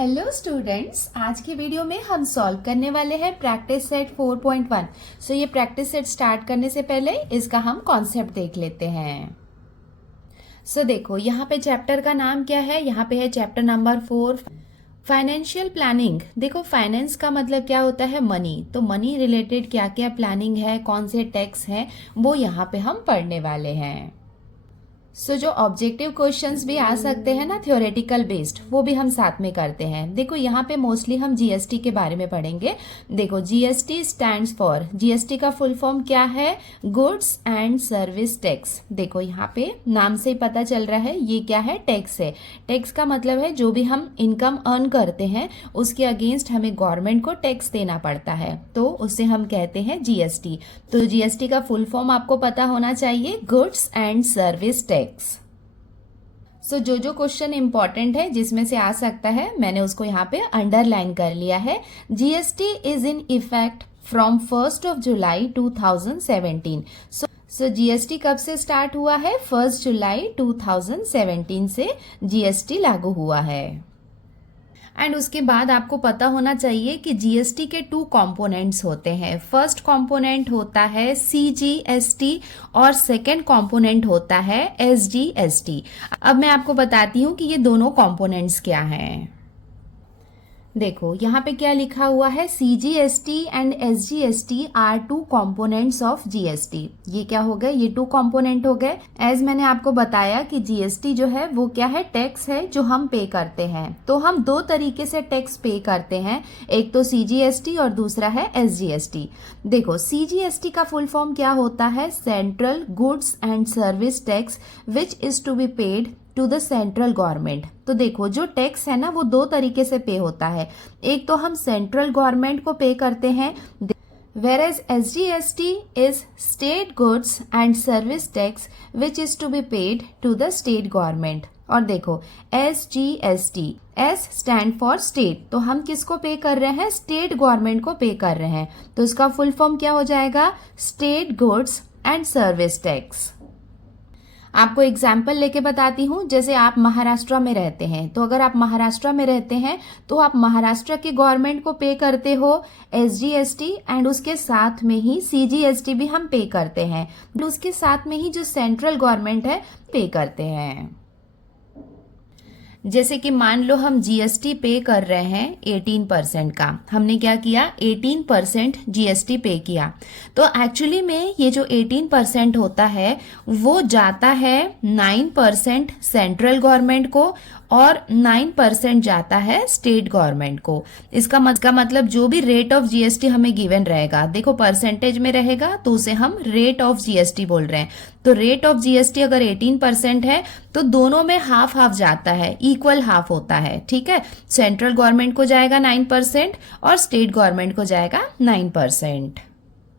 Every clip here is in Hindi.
हेलो स्टूडेंट्स, आज की वीडियो में हम सॉल्व करने वाले हैं प्रैक्टिस सेट 4.1। सो ये प्रैक्टिस सेट स्टार्ट करने से पहले इसका हम कॉन्सेप्ट देख लेते हैं। सो देखो, यहाँ पे चैप्टर का नाम क्या है। यहाँ पे है चैप्टर नंबर 4, फाइनेंशियल प्लानिंग। देखो, फाइनेंस का मतलब क्या होता है? मनी। तो मनी रिलेटेड क्या क्या प्लानिंग है, कौन से टैक्स हैं, वो यहाँ पे हम पढ़ने वाले हैं। सो जो ऑब्जेक्टिव क्वेश्चंस भी आ सकते हैं ना, थ्योरेटिकल बेस्ड, वो भी हम साथ में करते हैं। देखो, यहाँ पे मोस्टली हम जीएसटी के बारे में पढ़ेंगे। देखो, जीएसटी स्टैंड्स फॉर, जीएसटी का फुल फॉर्म क्या है? Goods and service tax. देखो, यहाँ पे नाम से ही पता चल रहा है ये क्या है? टैक्स है। टैक्स का मतलब है जो भी हम इनकम अर्न करते हैं उसके अगेंस्ट हमें गवर्नमेंट को टैक्स देना पड़ता है, तो उसे हम कहते हैं जीएसटी। तो जीएसटी का फुल फॉर्म आपको पता होना चाहिए, गुड्स एंड सर्विस टैक्स। सो जो क्वेश्चन इंपॉर्टेंट है जिसमें से आ सकता है, मैंने उसको यहाँ पे अंडरलाइन कर लिया है। GST is in effect from 1 July 2017। So GST कब से स्टार्ट हुआ है? 1 जुलाई 2017 से जीएसटी लागू हुआ है। एंड उसके बाद आपको पता होना चाहिए कि जीएसटी के 2 कंपोनेंट्स होते हैं। फर्स्ट कंपोनेंट होता है सीजीएसटी और सेकंड कंपोनेंट होता है एसजीएसटी। अब मैं आपको बताती हूँ कि ये दोनों कंपोनेंट्स क्या हैं। देखो, यहाँ पे क्या लिखा हुआ है? CGST and SGST are 2 components of GST. ये क्या हो गए? ये 2 कंपोनेंट हो गए। एज मैंने आपको बताया कि जीएसटी जो है वो क्या है? टैक्स है जो हम पे करते हैं। तो हम 2 तरीके से टैक्स पे करते हैं, एक तो सीजीएसटी और दूसरा है एसजीएसटी। देखो, सीजीएसटी का फुल फॉर्म क्या होता है? Central goods and service tax which is to be paid to the central government. तो देखो, जो टैक्स है ना वो 2 तरीके से पे होता है। एक तो हम सेंट्रल गवर्नमेंट को पे करते हैं, whereas SGST is state goods and service tax which is to be paid to the state government। और देखो, SGST, S stand for state, तो हम किसको पे कर रहे हैं? स्टेट गवर्नमेंट को पे कर रहे हैं। तो इसका फुल फॉर्म क्या हो जाएगा? State goods and service tax. आपको एग्जाम्पल लेके बताती हूँ। जैसे आप महाराष्ट्र में रहते हैं, तो अगर आप महाराष्ट्र में रहते हैं तो आप महाराष्ट्र के गवर्नमेंट को पे करते हो एसजीएसटी, एंड उसके साथ में ही सीजीएसटी भी हम पे करते हैं। उसके साथ में ही जो सेंट्रल गवर्नमेंट है पे करते हैं। जैसे कि मान लो हम जीएसटी पे कर रहे हैं 18% का, हमने क्या किया? 18% जीएसटी पे किया। तो एक्चुअली में ये जो 18% होता है वो जाता है 9% सेंट्रल गवर्नमेंट को और 9% जाता है स्टेट गवर्नमेंट को। इसका मतलब जो भी रेट ऑफ जीएसटी हमें गिवन रहेगा, देखो परसेंटेज में रहेगा तो उसे हम रेट ऑफ जीएसटी बोल रहे हैं। तो रेट ऑफ जीएसटी अगर 18% है तो दोनों में हाफ हाफ जाता है, इक्वल हाफ होता है। ठीक है, सेंट्रल गवर्नमेंट को जाएगा 9% और स्टेट गवर्नमेंट को जाएगा 9%।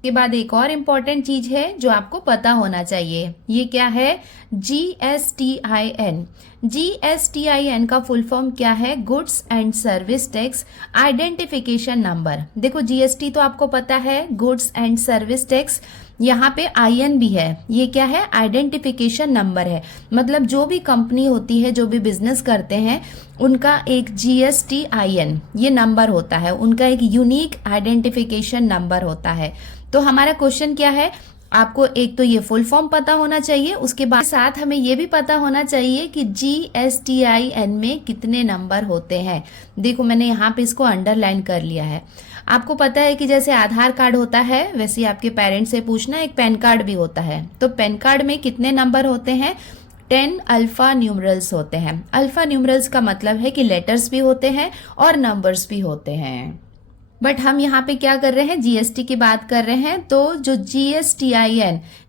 के बाद एक और इम्पॉर्टेंट चीज है जो आपको पता होना चाहिए, ये क्या है? जीएसटीआईएन। जीएसटीआईएन का फुल फॉर्म क्या है? Goods and service tax identification number. देखो, जीएसटी तो आपको पता है, गुड्स एंड सर्विस टैक्स, यहाँ पे आईएन भी है। ये क्या है? आइडेंटिफिकेशन नंबर है। मतलब जो भी कंपनी होती है, जो भी बिजनेस करते हैं, उनका एक जीएसटीआईएन ये नंबर होता है, उनका एक यूनिक आइडेंटिफिकेशन नंबर होता है। तो हमारा क्वेश्चन क्या है? आपको एक तो ये फुल फॉर्म पता होना चाहिए, उसके बाद साथ हमें ये भी पता होना चाहिए कि जीएसटीआईएन में कितने नंबर होते हैं। देखो, मैंने यहाँ पे इसको अंडरलाइन कर लिया है। आपको पता है कि जैसे आधार कार्ड होता है वैसे आपके पेरेंट्स से पूछना, एक पैन कार्ड भी होता है। तो पैन कार्ड में कितने नंबर होते हैं? 10 अल्फा न्यूमरल्स होते हैं। अल्फा न्यूमरल्स का मतलब है कि लेटर्स भी होते हैं और नंबर्स भी होते हैं। बट हम यहाँ पे क्या कर रहे हैं? जीएसटी की बात कर रहे हैं। तो जो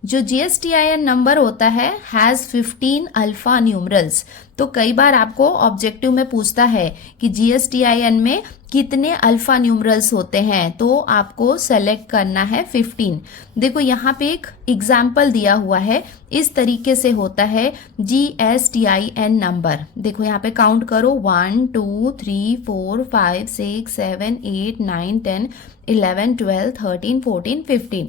जीएसटीआईएन नंबर होता है हैज 15 अल्फा न्यूमरल्स। तो कई बार आपको ऑब्जेक्टिव में पूछता है कि जीएसटीआईएन में कितने अल्फा न्यूमरल्स होते हैं, तो आपको सेलेक्ट करना है 15। देखो, यहाँ पे एक एग्जाम्पल दिया हुआ है, इस तरीके से होता है जीएसटीआईएन नंबर। देखो, यहाँ पे काउंट करो, 1 2 3 4 5 6 7 8 9 10 11 12 13 14 15।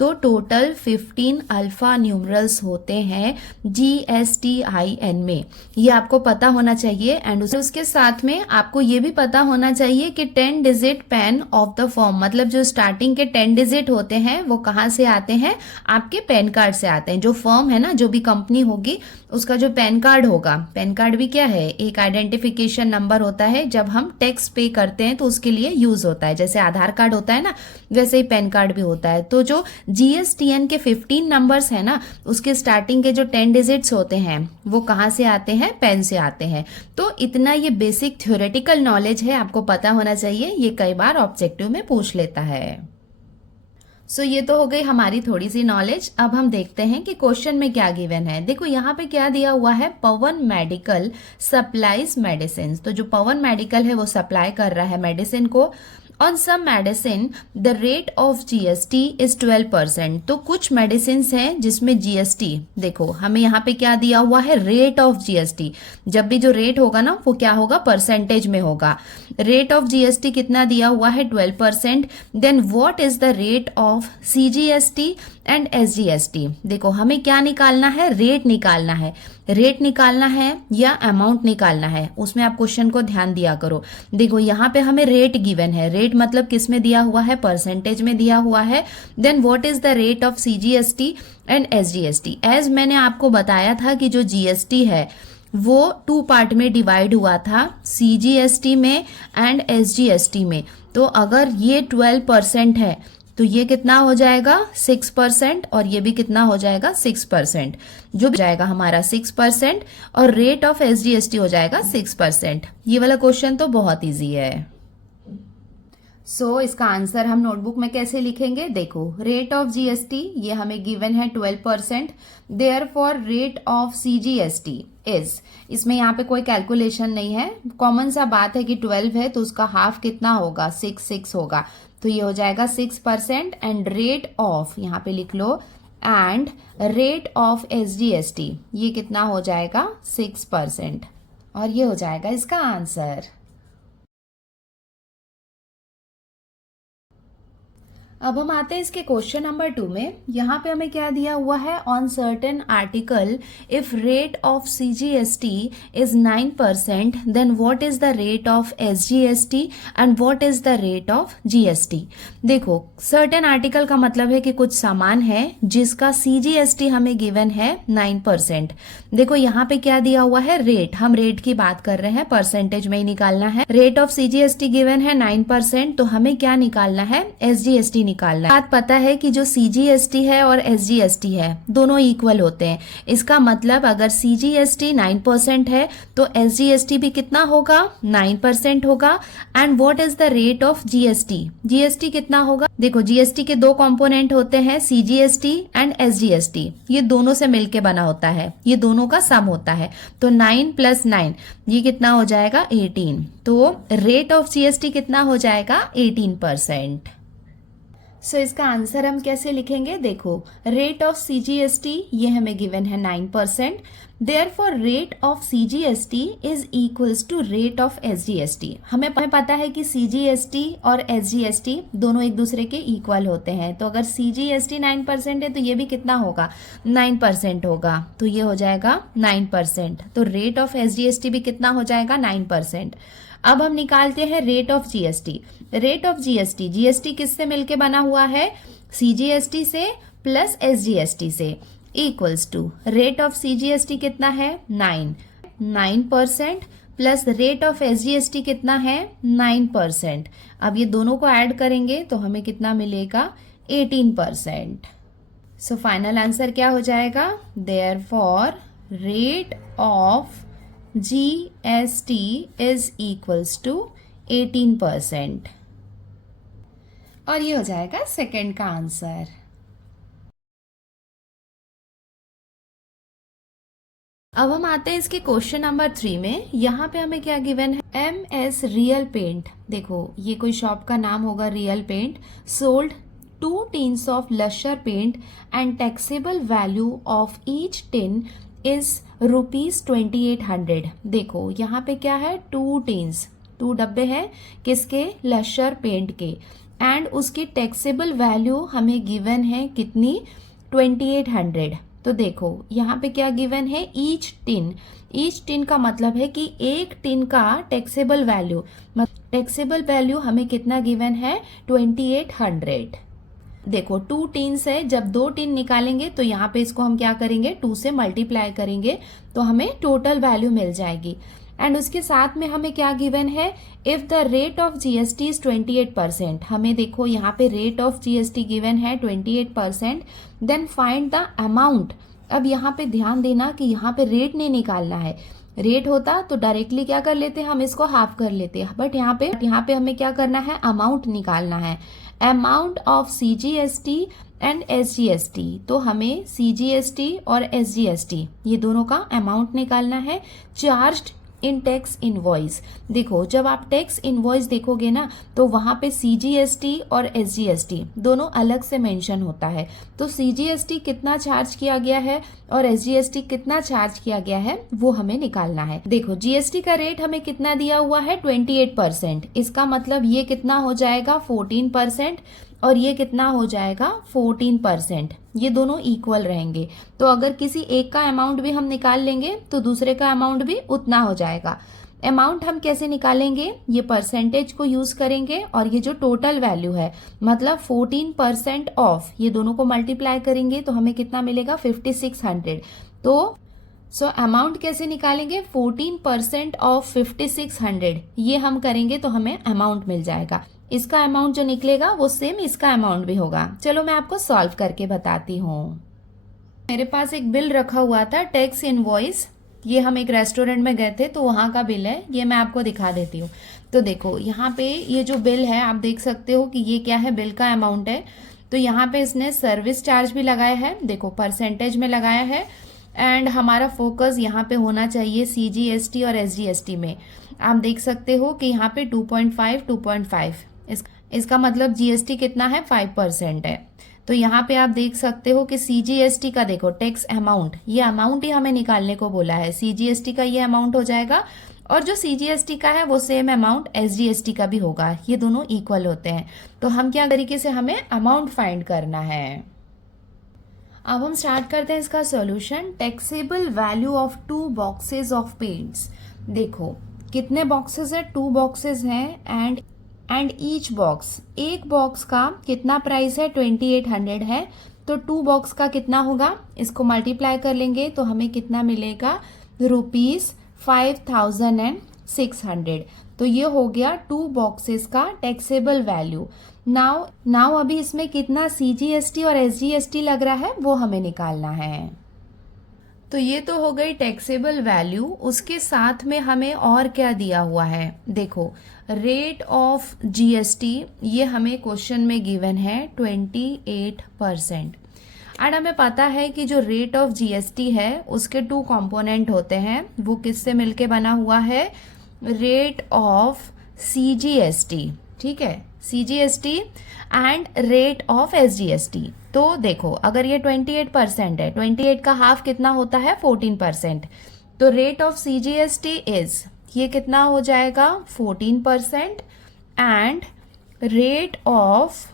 तो टोटल 15 अल्फा न्यूमरल्स होते हैं GSTIN में, ये आपको पता होना चाहिए। एंड उसके साथ में आपको ये भी पता होना चाहिए कि 10 digit pan of the form, मतलब जो स्टार्टिंग के 10 डिजिट होते हैं वो कहाँ से आते हैं, आपके पैन कार्ड से आते हैं। जो फर्म है ना, जो भी कंपनी होगी उसका जो पैन कार्ड होगा, पैन कार्ड भी क्या है, एक आइडेंटिफिकेशन नंबर होता है। जब हम टैक्स पे करते हैं तो उसके लिए यूज होता है, जैसे आधार कार्ड होता है ना, वैसे ही पैन कार्ड भी होता है। तो जो GSTN के 15 नंबर्स है ना, उसके स्टार्टिंग के जो 10 डिजिट्स होते हैं वो कहाँ से आते हैं, पैन से आते हैं। तो इतना ये बेसिक थ्योरेटिकल नॉलेज है, आपको पता होना चाहिए, ये कई बार ऑब्जेक्टिव में पूछ लेता है। सो ये तो हो गई हमारी थोड़ी सी नॉलेज। अब हम देखते हैं कि क्वेश्चन में क्या गिवन है। देखो यहाँ पे क्या दिया हुआ है, पवन मेडिकल सप्लाईज मेडिसिन। तो जो पवन मेडिकल है वो सप्लाई कर रहा है मेडिसिन को। On some medicine the rate of GST is 12%। तो कुछ मेडिसिन हैं जिसमें GST, देखो हमें यहाँ पे क्या दिया हुआ है, रेट ऑफ GST। जब भी जो रेट होगा ना वो क्या होगा, परसेंटेज में होगा। रेट ऑफ GST कितना दिया हुआ है, 12%। Then what is the rate of CGST and SGST। देखो हमें क्या निकालना है, रेट निकालना है। रेट निकालना है या अमाउंट निकालना है, उसमें आप क्वेश्चन को ध्यान दिया करो। देखो यहाँ पे हमें रेट गिवन है, रेट मतलब किस में दिया हुआ है, परसेंटेज में दिया हुआ है। Then what is the rate of CGST and SGST। As मैंने आपको बताया था कि जो GST है वो 2 पार्ट में डिवाइड हुआ था, CGST में एंड SGST में। तो अगर ये 12% है तो ये कितना हो जाएगा, 6%, और ये भी कितना हो जाएगा, 6%। जो जाएगा हमारा 6%, और रेट ऑफ SGST हो जाएगा 6%। ये वाला क्वेश्चन तो बहुत इजी है। सो इसका आंसर हम नोटबुक में कैसे लिखेंगे, देखो रेट ऑफ GST ये हमें गिवन है 12%। Therefore rate of CGST is, इसमें यहाँ पे कोई कैलकुलेशन नहीं है, कॉमन सा बात है कि 12 है तो उसका हाफ कितना होगा, 6 होगा। तो ये हो जाएगा 6%। एंड रेट ऑफ, यहाँ पे लिख लो, एंड रेट ऑफ SGST ये कितना हो जाएगा, 6%, और ये हो जाएगा इसका आंसर। अब हम आते हैं इसके क्वेश्चन नंबर 2 में। यहाँ पे हमें क्या दिया हुआ है, on certain article if rate of CGST is 9% then what is the rate of SGST and what is the rate of GST। देखो सर्टेन आर्टिकल का मतलब है कि कुछ सामान है जिसका CGST हमें गिवन है 9%। देखो यहाँ पे क्या दिया हुआ है, रेट, हम रेट की बात कर रहे हैं, परसेंटेज में ही निकालना है। रेट ऑफ CGST गिवन है 9%, तो हमें क्या निकालना है, SGST निकालना है। बात पता है कि जो CGST है और SGST है दोनों इक्वल होते हैं। इसका मतलब अगर CGST 9% है तो SGST भी कितना होगा, 9% होगा। And what is the rate of GST, GST कितना होगा, देखो GST के 2 कंपोनेंट होते हैं, CGST एंड SGST। ये दोनों से मिलके बना होता है, ये दोनों का सम होता है। तो 9 + 9 ये कितना हो जाएगा, 18। तो रेट ऑफ GST कितना हो जाएगा, 18%। सो इसका आंसर हम कैसे लिखेंगे, देखो रेट ऑफ CGST ये हमें गिवन है 9%। Therefore rate of CGST is equals to rate of SGST। हमें पता है कि CGST और SGST दोनों एक दूसरे के इक्वल होते हैं। तो अगर CGST 9% है तो ये भी कितना होगा, 9% होगा। तो ये हो जाएगा 9%। तो रेट ऑफ SGST भी कितना हो जाएगा, 9%। अब हम निकालते हैं rate of GST। Rate of GST किससे मिलके बना हुआ है, CGST से प्लस SGST से, equals to rate of CGST कितना है, 9% प्लस रेट ऑफ SGST कितना है, 9%। अब ये दोनों को ऐड करेंगे तो हमें कितना मिलेगा, 18%। सो फाइनल आंसर क्या हो जाएगा, therefore rate of GST is equals to 18%, और ये हो जाएगा सेकंड का आंसर। अब हम आते हैं इसके क्वेश्चन नंबर 3 में। यहाँ पे हमें क्या गिवन है, MS रियल पेंट। देखो ये कोई शॉप का नाम होगा, real paint, sold 2 tins of lusher paint and taxable value of each tin is ₹2800। देखो यहाँ पे क्या है, 2 टिन्स, 2 डब्बे हैं किसके, लशर पेंट के। एंड उसकी टैक्सेबल वैल्यू हमें गिवन है कितनी, 2800। तो देखो यहाँ पे क्या गिवन है, ईच टिन का मतलब है कि एक टिन का टैक्सेबल वैल्यू हमें कितना गिवन है, 2800। देखो 2 टिन्स है, जब 2 टिन निकालेंगे तो यहाँ पे इसको हम क्या करेंगे, 2 से मल्टीप्लाई करेंगे तो हमें टोटल वैल्यू मिल जाएगी। एंड उसके साथ में हमें क्या गिवन है, if the rate of GST is 28%। हमें देखो यहाँ पे रेट ऑफ जीएसटी गिवन है 28%, देन फाइंड द अमाउंट। अब यहाँ पे ध्यान देना कि यहाँ पे रेट नहीं निकालना है, रेट होता तो डायरेक्टली क्या कर लेते, हम इसको हाफ कर लेते, बट यहाँ पे हमें क्या करना है, अमाउंट निकालना है, amount of CGST and SGST. तो हमें सीजीएसटी और एसजीएसटी ये दोनों का अमाउंट निकालना है, चार्ज्ड इन टैक्स इनवॉइस। देखो जब आप टैक्स इनवॉइस देखोगे ना तो वहां पे सीजीएसटी और एसजीएसटी दोनों अलग से मेंशन होता है। तो सीजीएसटी कितना चार्ज किया गया है और एसजीएसटी कितना चार्ज किया गया है वो हमें निकालना है। देखो जीएसटी का रेट हमें कितना दिया हुआ है, 28%। इसका मतलब ये कितना हो जाएगा, 14%, और ये कितना हो जाएगा, 14%। ये दोनों इक्वल रहेंगे। तो अगर किसी एक का अमाउंट भी हम निकाल लेंगे तो दूसरे का अमाउंट भी उतना हो जाएगा। अमाउंट हम कैसे निकालेंगे, ये परसेंटेज को यूज करेंगे और ये जो टोटल वैल्यू है मतलब 14% ऑफ, ये दोनों को मल्टीप्लाई करेंगे तो हमें कितना मिलेगा, 5600। तो अमाउंट कैसे निकालेंगे, 14% ऑफ 5600, ये हम करेंगे तो हमें अमाउंट मिल जाएगा। इसका अमाउंट जो निकलेगा वो सेम इसका अमाउंट भी होगा। चलो मैं आपको सॉल्व करके बताती हूँ। मेरे पास एक बिल रखा हुआ था, टैक्स इनवॉइस। ये हम एक रेस्टोरेंट में गए थे तो वहां का बिल है, ये मैं आपको दिखा देती हूँ। तो देखो यहाँ पे ये जो बिल है आप देख सकते हो कि ये क्या है, बिल का अमाउंट है। तो यहाँ पे इसने सर्विस चार्ज भी लगाया है, देखो परसेंटेज में लगाया है। एंड हमारा फोकस यहाँ पे होना चाहिए सीजीएसटी और एसजीएसटी में। आप देख सकते हो कि यहाँ पे 2.5 इसका मतलब जीएसटी कितना है, 5% है। तो यहाँ पे आप देख सकते हो कि सीजीएसटी का देखो टैक्स अमाउंट, ये अमाउंट ही हमें निकालने को बोला है। सीजीएसटी का ये अमाउंट हो जाएगा और जो सीजीएसटी का है वो सेम अमाउंट एसजीएसटी का भी होगा, ये दोनों इक्वल होते हैं। तो हम क्या तरीके से हमें अमाउंट फाइंड करना है। अब हम स्टार्ट करते हैं इसका solution. Taxable value of 2 boxes of paints. देखो कितने बॉक्सेस है, 2 बॉक्सेस हैं एंड ईच बॉक्स, एक बॉक्स का कितना प्राइस है, 2800 है। तो 2 बॉक्स का कितना होगा, इसको मल्टीप्लाई कर लेंगे तो हमें कितना मिलेगा, ₹5600। तो ये हो गया 2 बॉक्सेस का टैक्सेबल वैल्यू। नाउ अभी इसमें कितना सीजीएसटी और एसजीएसटी लग रहा है वो हमें निकालना है। तो ये तो हो गई टैक्सेबल वैल्यू। उसके साथ में हमें और क्या दिया हुआ है, देखो रेट ऑफ जीएसटी, ये हमें क्वेश्चन में गिवन है 28%। एंड हमें पता है कि जो रेट ऑफ जीएसटी है उसके 2 कंपोनेंट होते हैं, वो किससे मिलके बना हुआ है, रेट ऑफ सीजीएसटी, ठीक है, CGST and rate of SGST. तो देखो अगर ये 28% है, 28 का हाफ कितना होता है, 14%। तो रेट ऑफ सीजीएसटी इज, ये कितना हो जाएगा, 14%। एंड रेट ऑफ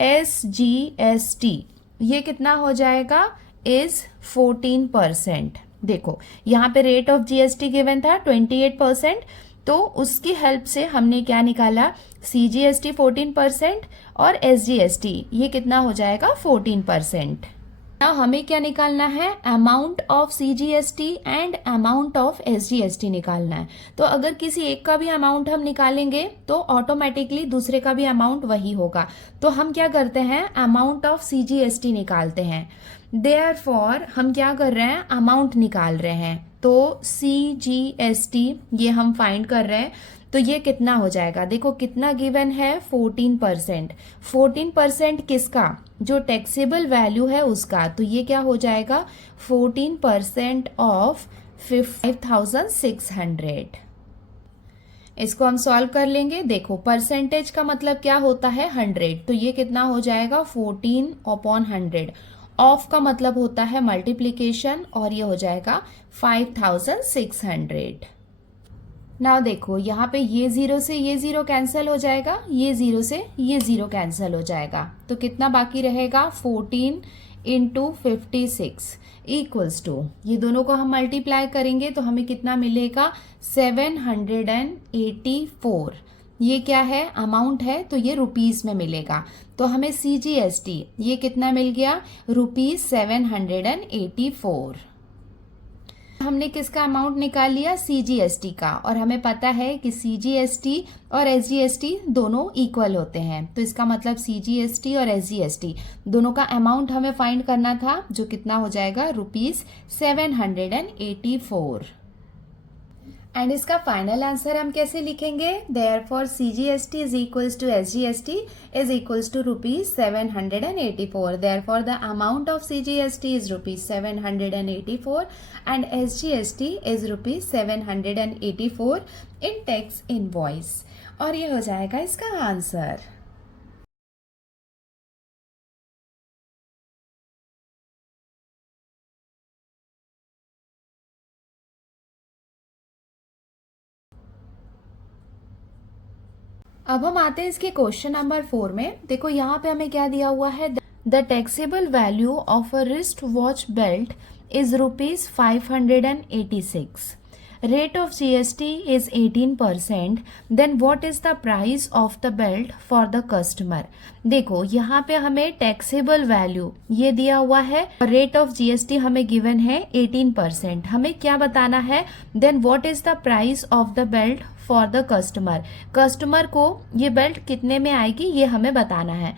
एसजीएसटी ये कितना हो जाएगा, इज 14%। देखो यहाँ पे रेट ऑफ जीएसटी गिवन था 28%, तो उसकी हेल्प से हमने क्या निकाला, सीजीएसटी 14% और एसजीएसटी ये कितना हो जाएगा, 14%। नाउ हमें क्या निकालना है, amount of CGST and amount of SGST निकालना है। तो अगर किसी एक का भी अमाउंट हम निकालेंगे तो ऑटोमेटिकली दूसरे का भी अमाउंट वही होगा। तो हम क्या करते हैं, अमाउंट ऑफ सीजीएसटी निकालते हैं। देयरफॉर हम क्या कर रहे हैं, अमाउंट निकाल रहे हैं। तो सीजीएसटी ये हम फाइंड कर रहे हैं, तो ये कितना हो जाएगा, देखो कितना गिवन है, 14%। 14% किसका, जो टैक्सेबल वैल्यू है उसका। तो ये क्या हो जाएगा, 14% ऑफ 5600। इसको हम सॉल्व कर लेंगे। देखो परसेंटेज का मतलब क्या होता है, 100। तो ये कितना हो जाएगा, 14/100। ऑफ का मतलब होता है मल्टीप्लीकेशन और ये हो जाएगा 5600। नाउ देखो यहाँ पे ये ज़ीरो से ये ज़ीरो कैंसिल हो जाएगा, ये ज़ीरो से ये ज़ीरो कैंसिल हो जाएगा, तो कितना बाकी रहेगा 14 इंटू 56 इक्वल्स टू, ये दोनों को हम मल्टीप्लाई करेंगे तो हमें कितना मिलेगा 784। ये क्या है, अमाउंट है, तो ये रुपीज़ में मिलेगा। तो हमें CGST ये कितना मिल गया, ₹784। हमने किसका अमाउंट निकाल लिया, CGST का, और हमें पता है कि CGST और SGST दोनों इक्वल होते हैं, तो इसका मतलब CGST और SGST दोनों का अमाउंट हमें फाइंड करना था, जो कितना हो जाएगा ₹784। एंड इसका फाइनल आंसर हम कैसे लिखेंगे, therefore CGST is equals to SGST is equals to ₹784। Therefore the amount of CGST is ₹784 and SGST is ₹784 in tax invoice. और ये हो जाएगा इसका आंसर। अब हम आते हैं इसके क्वेश्चन नंबर 4 में। देखो यहाँ पे हमें क्या दिया हुआ है, the taxable value of a wrist watch belt is ₹586। Rate of GST is 18%। Then what is the price of the belt for the customer. देखो यहाँ पे हमें टैक्सेबल वैल्यू ये दिया हुआ है, रेट ऑफ GST हमें गिवन है 18%। हमें क्या बताना है, then what is the price of the belt for the customer. Customer को ये बेल्ट कितने में आएगी ये हमें बताना है।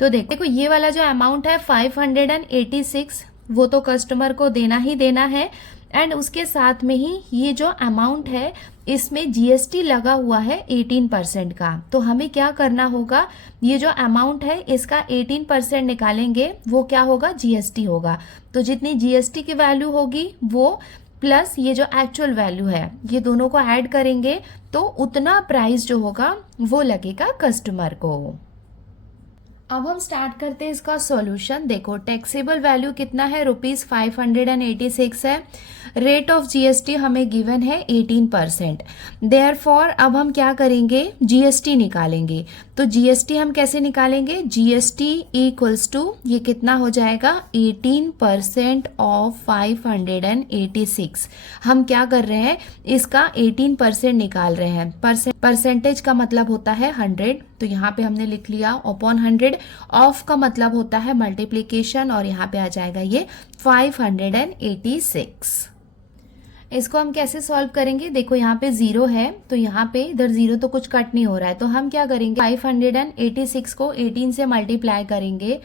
तो देखो ये वाला जो अमाउंट है 586 वो तो कस्टमर को देना ही देना है, एंड उसके साथ में ही ये जो अमाउंट है इसमें GST लगा हुआ है 18% का। तो हमें क्या करना होगा, ये जो अमाउंट है इसका 18% निकालेंगे, वो क्या होगा, GST होगा। तो जितनी GST की वैल्यू होगी वो प्लस ये जो एक्चुअल वैल्यू है, ये दोनों को ऐड करेंगे तो उतना प्राइस जो होगा वो लगेगा कस्टमर को। अब हम स्टार्ट करते हैं इसका सॉल्यूशन। देखो टैक्सेबल वैल्यू कितना है, ₹586 है। रेट ऑफ GST हमें गिवन है 18%। देयरफॉर अब हम क्या करेंगे, GST निकालेंगे। तो GST हम कैसे निकालेंगे, GST इक्वल्स टू ये कितना हो जाएगा 18% ऑफ 586। हम क्या कर रहे हैं, इसका 18% निकाल रहे हैं। परसेंटेज का मतलब होता है 100, तो यहाँ पे हमने लिख लिया अपॉन 100। ऑफ का मतलब होता है मल्टीप्लीकेशन, और यहाँ पे आ जाएगा ये 586। इसको हम कैसे सॉल्व करेंगे, देखो यहाँ पे 0 है, तो यहाँ पे इधर 0 तो कुछ कट नहीं हो रहा है, तो हम क्या करेंगे 586 को 18 से मल्टीप्लाई करेंगे।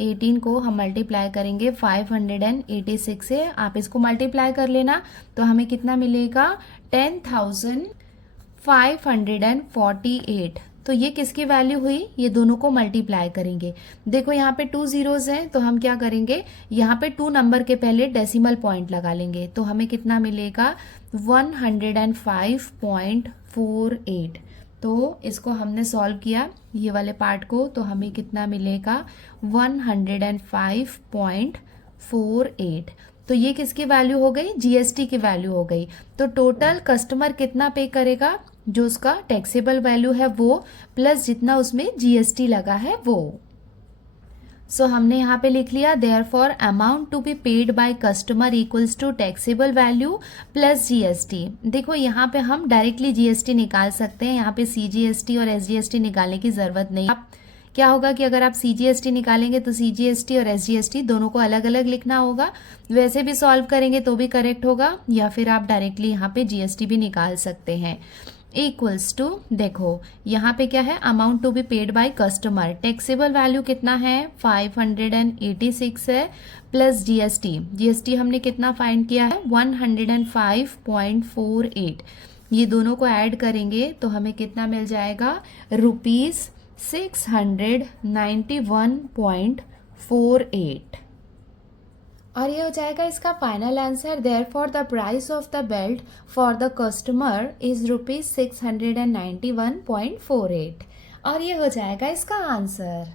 18 को हम मल्टीप्लाई करेंगे 586 से, आप इसको मल्टीप्लाई कर लेना, तो हमें कितना मिलेगा 10,548। तो ये किसकी वैल्यू हुई, ये दोनों को मल्टीप्लाई करेंगे। देखो यहाँ पे 2 जीरोज हैं, तो हम क्या करेंगे, यहाँ पे 2 नंबर के पहले डेसिमल पॉइंट लगा लेंगे, तो हमें कितना मिलेगा 105.48। तो इसको हमने सॉल्व किया ये वाले पार्ट को, तो हमें कितना मिलेगा 105.48। तो ये किसकी वैल्यू हो गई, GST की वैल्यू हो गई। तो टोटल कस्टमर कितना पे करेगा, जो उसका टैक्सेबल वैल्यू है वो, प्लस जितना उसमें GST लगा है वो। सो हमने यहाँ पे लिख लिया therefore amount to be paid by customer equals to taxable value plus GST। देखो यहाँ पे हम डायरेक्टली GST निकाल सकते हैं, यहाँ पे CGST और SGST निकालने की जरूरत नहीं। अब क्या होगा कि अगर आप CGST निकालेंगे तो CGST और SGST दोनों को अलग अलग लिखना होगा, वैसे भी सॉल्व करेंगे तो भी करेक्ट होगा, या फिर आप डायरेक्टली यहाँ पे GST भी निकाल सकते हैं। इक्वल्स टू, देखो यहाँ पे क्या है, amount to be paid by customer, taxable value कितना है 586 है, प्लस GST हमने कितना फाइंड किया है 105.48। ये दोनों को ऐड करेंगे तो हमें कितना मिल जाएगा ₹691.48। और ये हो जाएगा इसका final answer. Therefore the price of the belt for the customer is ₹691.48। और ये हो जाएगा इसका आंसर।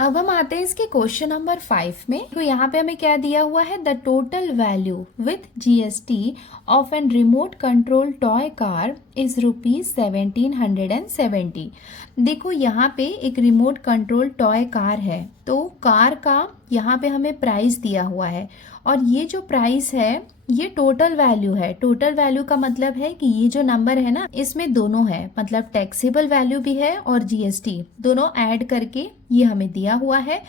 अब हम आते हैं इसके क्वेश्चन नंबर 5 में। तो यहाँ पे हमें क्या दिया हुआ है, the total value with GST of an remote control toy car is ₹1770। देखो यहाँ पे एक रिमोट कंट्रोल टॉय कार है, तो कार का यहाँ पे हमें प्राइस दिया हुआ है और ये जो प्राइस है ये टोटल वैल्यू है। टोटल वैल्यू का मतलब है कि ये जो नंबर है ना, इसमें दोनों है, मतलब टैक्सेबल वैल्यू भी है और जीएसटी दोनों ऐड करके ये हमें दिया हुआ है।